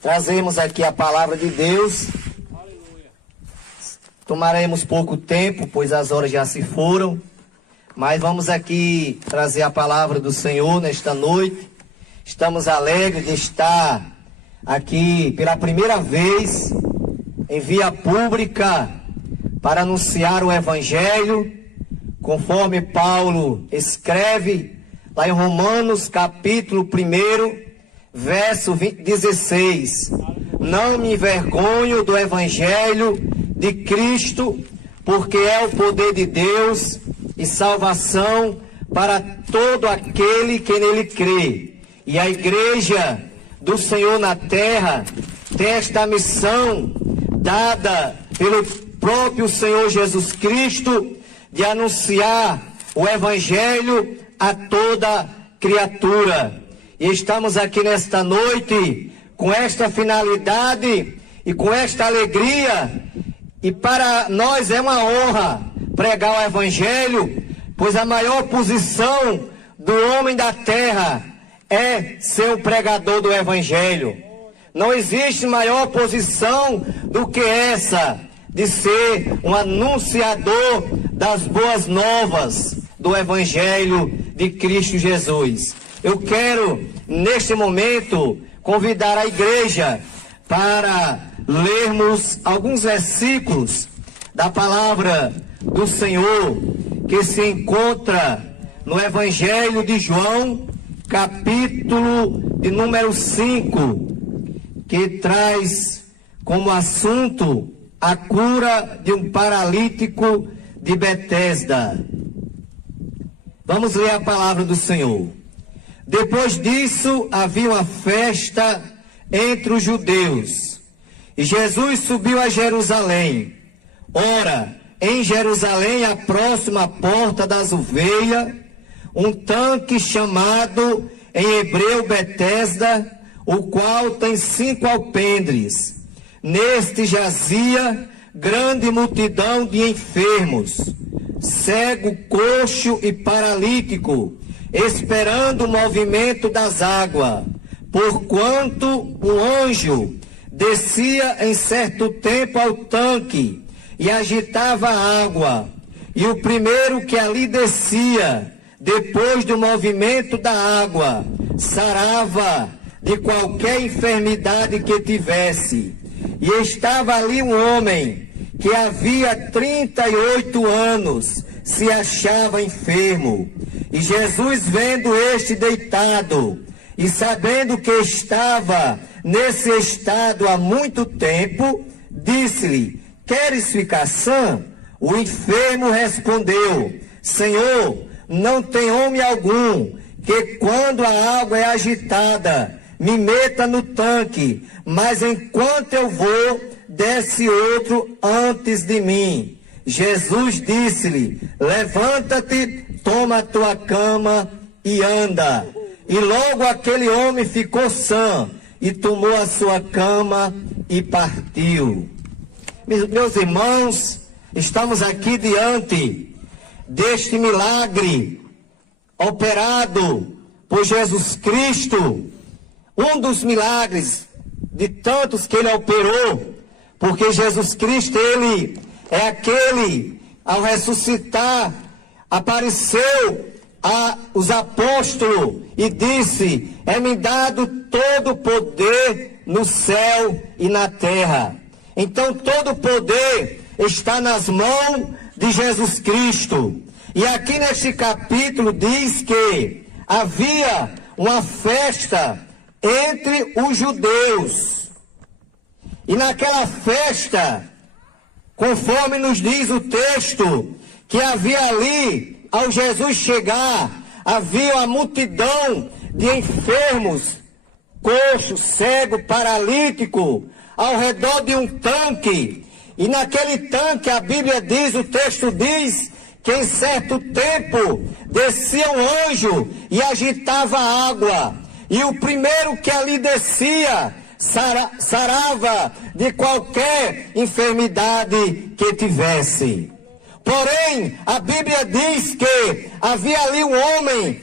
trazemos aqui a palavra de Deus. Tomaremos pouco tempo, pois as horas já se foram, mas vamos aqui trazer a palavra do Senhor nesta noite. Estamos alegres de estar aqui pela primeira vez em via pública para anunciar o Evangelho, conforme Paulo escreve lá em Romanos capítulo 1, verso 16. Não me envergonho do Evangelho de Cristo, porque é o poder de Deus e salvação para todo aquele que nele crê. E a igreja do Senhor na terra tem esta missão dada pelo próprio Senhor Jesus Cristo de anunciar o Evangelho a toda criatura. E estamos aqui nesta noite com esta finalidade e com esta alegria. E para nós é uma honra pregar o Evangelho, pois a maior posição do homem da terra é ser o pregador do Evangelho. Não existe maior posição do que essa, de ser um anunciador das boas novas do Evangelho de Cristo Jesus. Eu quero, neste momento, convidar a igreja para lermos alguns versículos da palavra do Senhor, que se encontra no Evangelho de João, capítulo de número 5, que traz como assunto a cura de um paralítico de Betesda. Vamos ler a palavra do Senhor. Depois disso, havia uma festa entre os judeus, e Jesus subiu a Jerusalém. Ora, em Jerusalém, à próxima porta das ovelhas, um tanque chamado em hebreu Betesda, o qual tem 5 alpendres. Neste jazia grande multidão de enfermos, cego, coxo e paralítico, esperando o movimento das águas, porquanto um anjo descia em certo tempo ao tanque e agitava a água, e o primeiro que ali descia, depois do movimento da água, sarava de qualquer enfermidade que tivesse. E estava ali um homem que havia 38 anos se achava enfermo. E Jesus, vendo este deitado e sabendo que estava nesse estado há muito tempo, disse-lhe: queres ficar sã? O enfermo respondeu: Senhor, não tem homem algum que, quando a água é agitada, me meta no tanque, mas enquanto eu vou, desce outro antes de mim. Jesus disse-lhe: levanta-te, toma a tua cama e anda. E logo aquele homem ficou sã, e tomou a sua cama e partiu. Meus irmãos, estamos aqui diante deste milagre operado por Jesus Cristo, um dos milagres de tantos que ele operou, porque Jesus Cristo, ele é aquele, ao ressuscitar, apareceu aos apóstolos e disse: é-me dado todo o poder no céu e na terra. Então todo o poder está nas mãos de Jesus Cristo. E aqui neste capítulo diz que havia uma festa entre os judeus. E naquela festa, conforme nos diz o texto, que havia ali, ao Jesus chegar, havia uma multidão de enfermos, coxo, cego, paralítico, ao redor de um tanque. E naquele tanque, a Bíblia diz, o texto diz, que em certo tempo descia um anjo e agitava a água. E o primeiro que ali descia sarava de qualquer enfermidade que tivesse. Porém, a Bíblia diz que havia ali um homem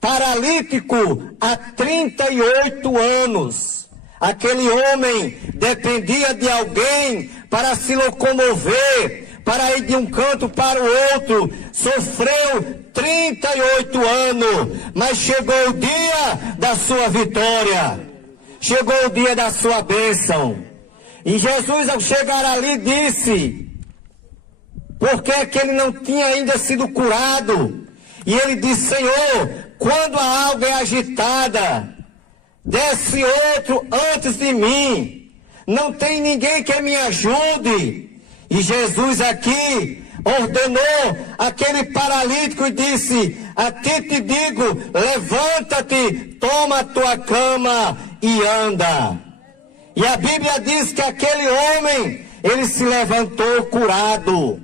paralítico há 38 anos. Aquele homem dependia de alguém para se locomover, para ir de um canto para o outro. Sofreu 38 anos, mas chegou o dia da sua vitória. Chegou o dia da sua bênção. E Jesus, ao chegar ali, disse, porque é que ele não tinha ainda sido curado. E ele disse, Senhor, quando a água é agitada, desce outro antes de mim. Não tem ninguém que me ajude. E Jesus aqui ordenou aquele paralítico e disse, a ti te digo, levanta-te, toma a tua cama e anda. E a Bíblia diz que aquele homem, ele se levantou curado.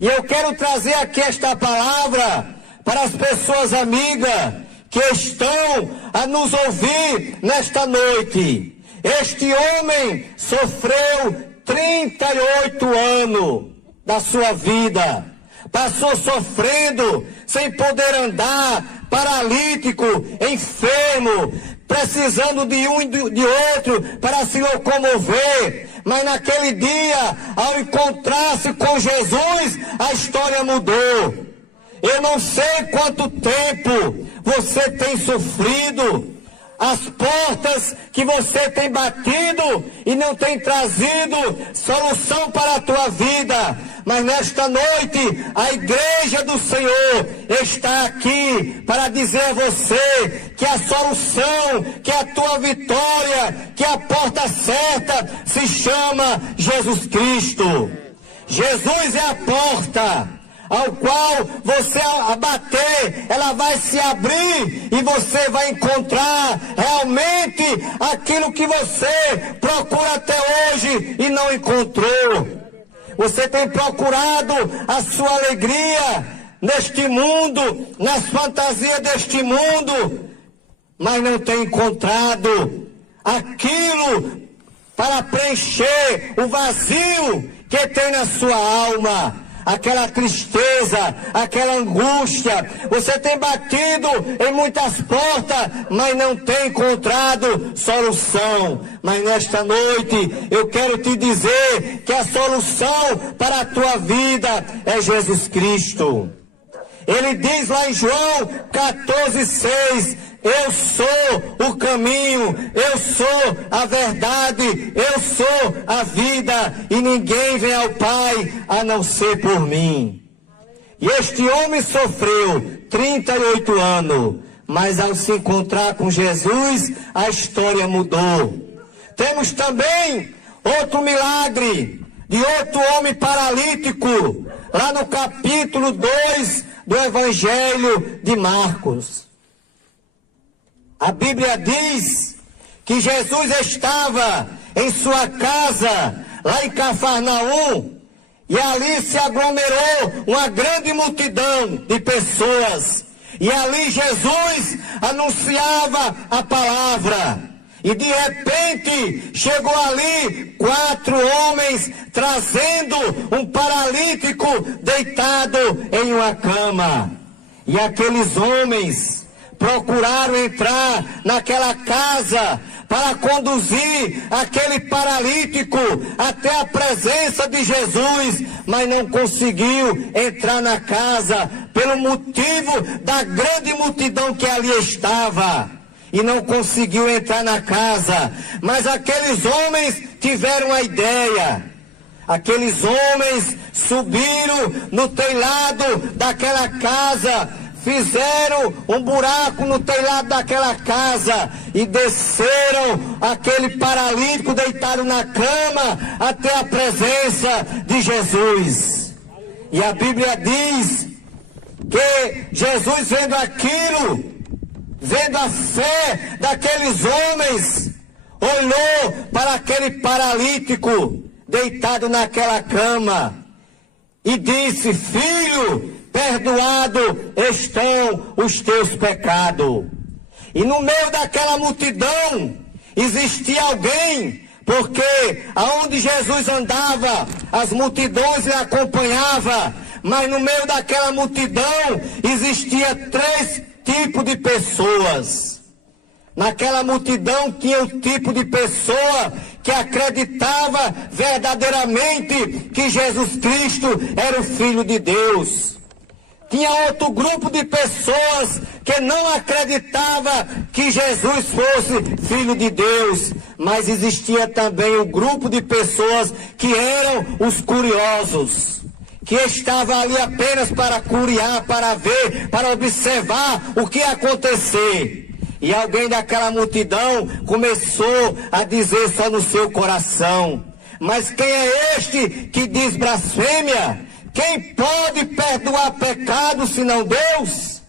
E eu quero trazer aqui esta palavra para as pessoas amigas que estão a nos ouvir nesta noite. Este homem sofreu 38 anos da sua vida. Passou sofrendo, sem poder andar, paralítico, enfermo, precisando de um e de outro para se locomover. Mas naquele dia, ao encontrar-se com Jesus, a história mudou. Eu não sei quanto tempo você tem sofrido, as portas que você tem batido e não tem trazido solução para a tua vida. Mas nesta noite, a igreja do Senhor está aqui para dizer a você que a solução, que a tua vitória, que a porta certa se chama Jesus Cristo. Jesus é a porta ao qual você abater, ela vai se abrir e você vai encontrar realmente aquilo que você procura até hoje e não encontrou. Você tem procurado a sua alegria neste mundo, nas fantasias deste mundo, mas não tem encontrado aquilo para preencher o vazio que tem na sua alma. Aquela tristeza, aquela angústia. Você tem batido em muitas portas, mas não tem encontrado solução. Mas nesta noite eu quero te dizer que a solução para a tua vida é Jesus Cristo. Ele diz lá em João 14,6, eu sou o caminho, eu sou a verdade, eu sou a vida, e ninguém vem ao Pai a não ser por mim. E este homem sofreu 38 anos, mas ao se encontrar com Jesus, a história mudou. Temos também outro milagre de outro homem paralítico, lá no capítulo 2 do Evangelho de Marcos. A Bíblia diz que Jesus estava em sua casa, lá em Cafarnaum, e ali se aglomerou uma grande multidão de pessoas. E ali Jesus anunciava a palavra. E de repente chegou ali 4 homens trazendo um paralítico deitado em uma cama. E aqueles homens procuraram entrar naquela casa para conduzir aquele paralítico até a presença de Jesus, mas não conseguiu entrar na casa pelo motivo da grande multidão que ali estava. E não conseguiu entrar na casa. Mas aqueles homens tiveram a ideia. Aqueles homens subiram no telhado daquela casa, fizeram um buraco no telhado daquela casa e desceram aquele paralítico deitado na cama até a presença de Jesus. E a Bíblia diz que Jesus, vendo aquilo, vendo a fé daqueles homens, olhou para aquele paralítico deitado naquela cama e disse: filho, perdoado estão os teus pecados. E no meio daquela multidão existia alguém, porque aonde Jesus andava, as multidões lhe acompanhavam, mas no meio daquela multidão existia 3 tipos de pessoas. Naquela multidão tinha o tipo de pessoa que acreditava verdadeiramente que Jesus Cristo era o Filho de Deus. Tinha outro grupo de pessoas que não acreditava que Jesus fosse Filho de Deus. Mas existia também o grupo de pessoas que eram os curiosos, que estavam ali apenas para curiar, para ver, para observar o que ia acontecer. E alguém daquela multidão começou a dizer só no seu coração: mas quem é este que diz blasfêmia? Quem pode perdoar pecado senão Deus?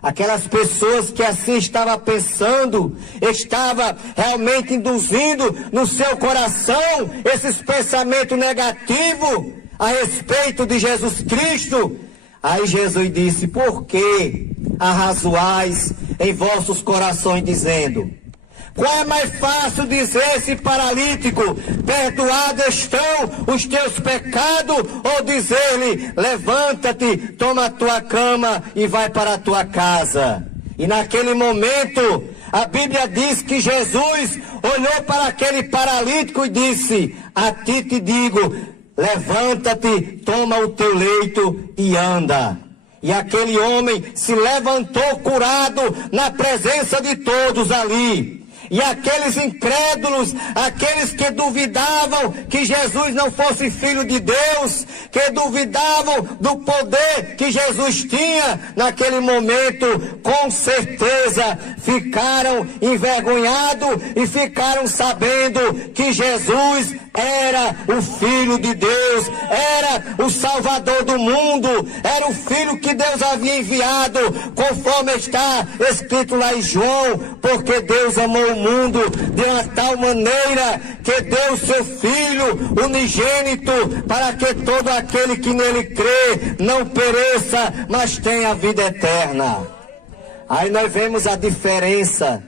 Aquelas pessoas que assim estavam pensando, estavam realmente induzindo no seu coração esses pensamentos negativos a respeito de Jesus Cristo. Aí Jesus disse: por que arrazoais em vossos corações, dizendo? Qual é mais fácil dizer esse paralítico: perdoados estão os teus pecados, ou dizer-lhe: levanta-te, toma a tua cama e vai para a tua casa? E naquele momento, a Bíblia diz que Jesus olhou para aquele paralítico e disse: a ti te digo, levanta-te, toma o teu leito e anda. E aquele homem se levantou curado na presença de todos ali. E aqueles incrédulos, aqueles que duvidavam que Jesus não fosse Filho de Deus, que duvidavam do poder que Jesus tinha, naquele momento, com certeza, ficaram envergonhados e ficaram sabendo que Jesus era o Filho de Deus, era o Salvador do mundo, era o Filho que Deus havia enviado, conforme está escrito lá em João, porque Deus amou o mundo de uma tal maneira que deu seu Filho unigênito, para que todo aquele que nele crê não pereça, mas tenha a vida eterna. Aí nós vemos a diferença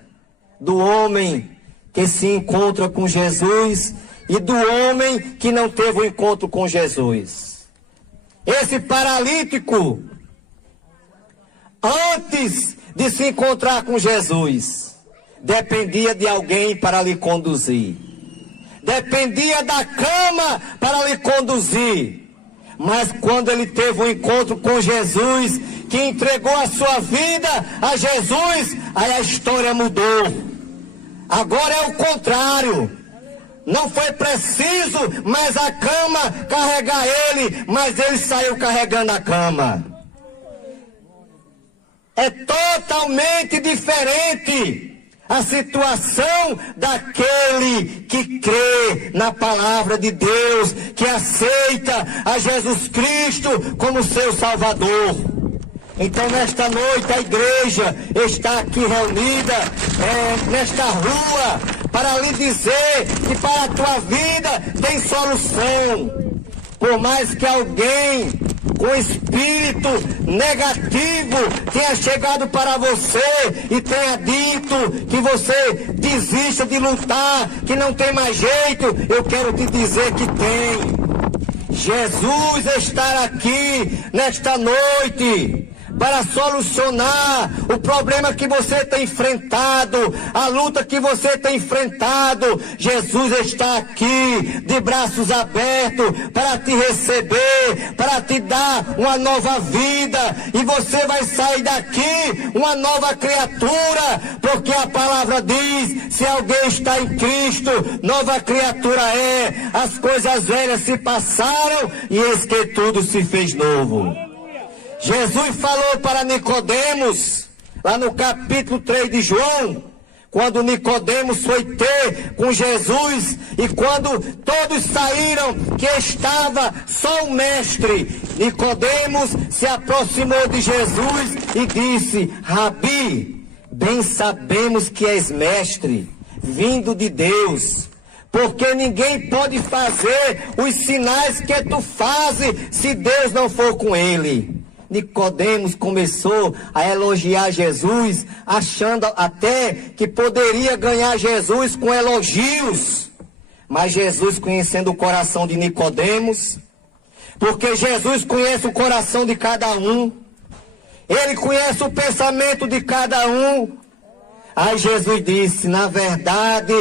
do homem que se encontra com Jesus e do homem que não teve o encontro com Jesus. Esse paralítico, antes de se encontrar com Jesus, dependia de alguém para lhe conduzir. Dependia da cama para lhe conduzir. Mas quando ele teve um encontro com Jesus, que entregou a sua vida a Jesus, aí a história mudou. Agora é o contrário. Não foi preciso mais a cama carregar ele, mas ele saiu carregando a cama. É totalmente diferente a situação daquele que crê na palavra de Deus, que aceita a Jesus Cristo como seu Salvador. Então, nesta noite, a igreja está aqui reunida, nesta rua, para lhe dizer que para a tua vida tem solução. Por mais que alguém com espírito negativo tenha chegado para você e tenha dito que você desista de lutar, que não tem mais jeito, eu quero te dizer que tem. Jesus está aqui nesta noite para solucionar o problema que você tem enfrentado, a luta que você tem enfrentado. Jesus está aqui de braços abertos para te receber, para te dar uma nova vida, e você vai sair daqui uma nova criatura, porque a palavra diz: se alguém está em Cristo, nova criatura é, as coisas velhas se passaram e eis que tudo se fez novo. Jesus falou para Nicodemos, lá no capítulo 3 de João, quando Nicodemos foi ter com Jesus, e quando todos saíram, que estava só o mestre, Nicodemos se aproximou de Jesus e disse: Rabi, bem sabemos que és mestre, vindo de Deus, porque ninguém pode fazer os sinais que tu fazes se Deus não for com ele. Nicodemos começou a elogiar Jesus, achando até que poderia ganhar Jesus com elogios. Mas Jesus, conhecendo o coração de Nicodemos, porque Jesus conhece o coração de cada um, ele conhece o pensamento de cada um. Aí Jesus disse: na verdade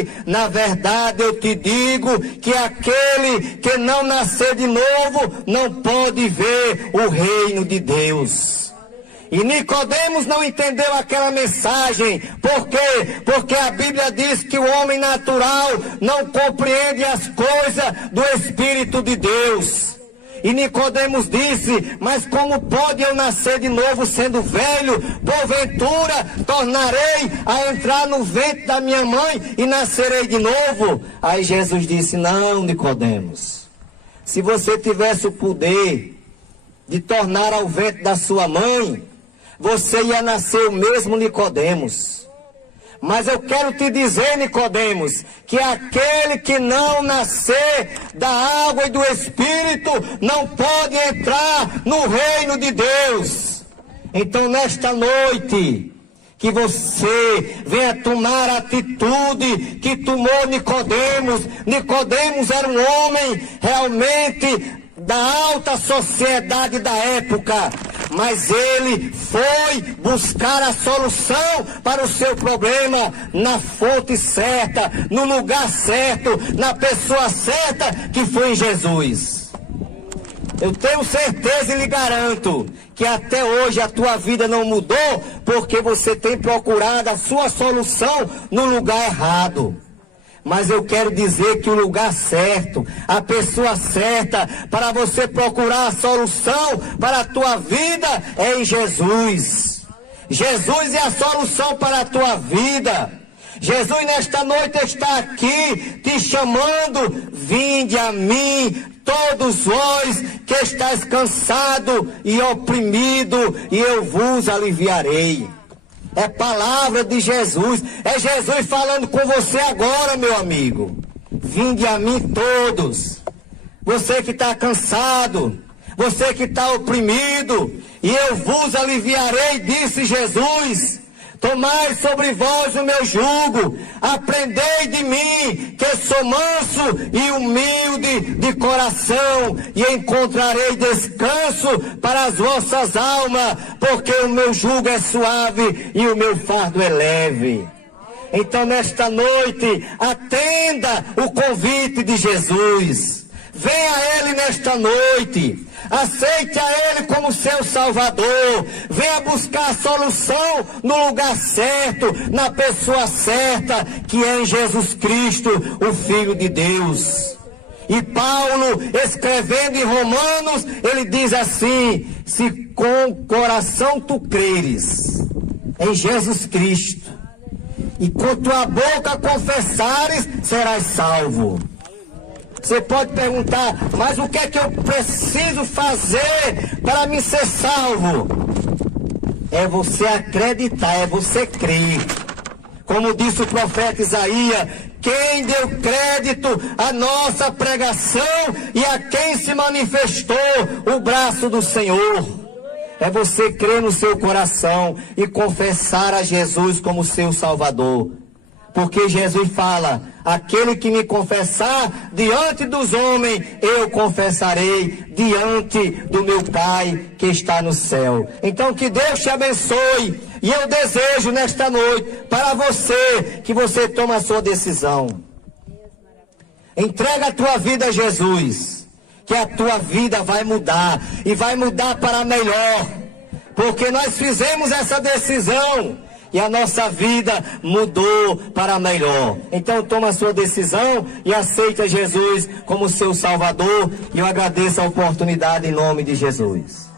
eu te digo que aquele que não nascer de novo não pode ver o reino de Deus. E Nicodemos não entendeu aquela mensagem. Por quê? Porque a Bíblia diz que o homem natural não compreende as coisas do Espírito de Deus. E Nicodemos disse: mas como pode eu nascer de novo sendo velho? Porventura tornarei a entrar no ventre da minha mãe e nascerei de novo? Aí Jesus disse: não, Nicodemos, se você tivesse o poder de tornar ao ventre da sua mãe, você ia nascer o mesmo, Nicodemos. Mas eu quero te dizer, Nicodemos, que aquele que não nascer da água e do Espírito não pode entrar no reino de Deus. Então, nesta noite, que você venha tomar a atitude que tomou Nicodemos. Nicodemos era um homem realmente da alta sociedade da época, mas ele foi buscar a solução para o seu problema na fonte certa, no lugar certo, na pessoa certa, que foi em Jesus. Eu tenho certeza e lhe garanto que até hoje a tua vida não mudou porque você tem procurado a sua solução no lugar errado. Mas eu quero dizer que o lugar certo, a pessoa certa para você procurar a solução para a tua vida é em Jesus. Jesus é a solução para a tua vida. Jesus nesta noite está aqui te chamando: vinde a mim, todos vós que estáis cansado e oprimido, e eu vos aliviarei. É palavra de Jesus. É Jesus falando com você agora, meu amigo. Vinde a mim todos. Você que está cansado, você que está oprimido, e eu vos aliviarei, disse Jesus. Tomai sobre vós o meu jugo, aprendei de mim, que sou manso e humilde de coração, e encontrarei descanso para as vossas almas, porque o meu jugo é suave e o meu fardo é leve. Então, nesta noite, atenda o convite de Jesus. Venha a Ele nesta noite. Aceite a Ele como seu Salvador. Venha buscar a solução no lugar certo, na pessoa certa, que é em Jesus Cristo, o Filho de Deus. E Paulo, escrevendo em Romanos, ele diz assim: se com o coração tu creres em Jesus Cristo, e com tua boca confessares, serás salvo. Você pode perguntar: mas o que é que eu preciso fazer para me ser salvo? É você acreditar, é você crer. Como disse o profeta Isaías: quem deu crédito à nossa pregação e a quem se manifestou o braço do Senhor? É você crer no seu coração e confessar a Jesus como seu Salvador. Porque Jesus fala: aquele que me confessar diante dos homens, eu confessarei diante do meu Pai que está no céu. Então, que Deus te abençoe. E eu desejo nesta noite para você que você tome a sua decisão. Entrega a tua vida a Jesus, que a tua vida vai mudar, e vai mudar para melhor, porque nós fizemos essa decisão e a nossa vida mudou para melhor. Então toma a sua decisão e aceita Jesus como seu Salvador. E eu agradeço a oportunidade em nome de Jesus.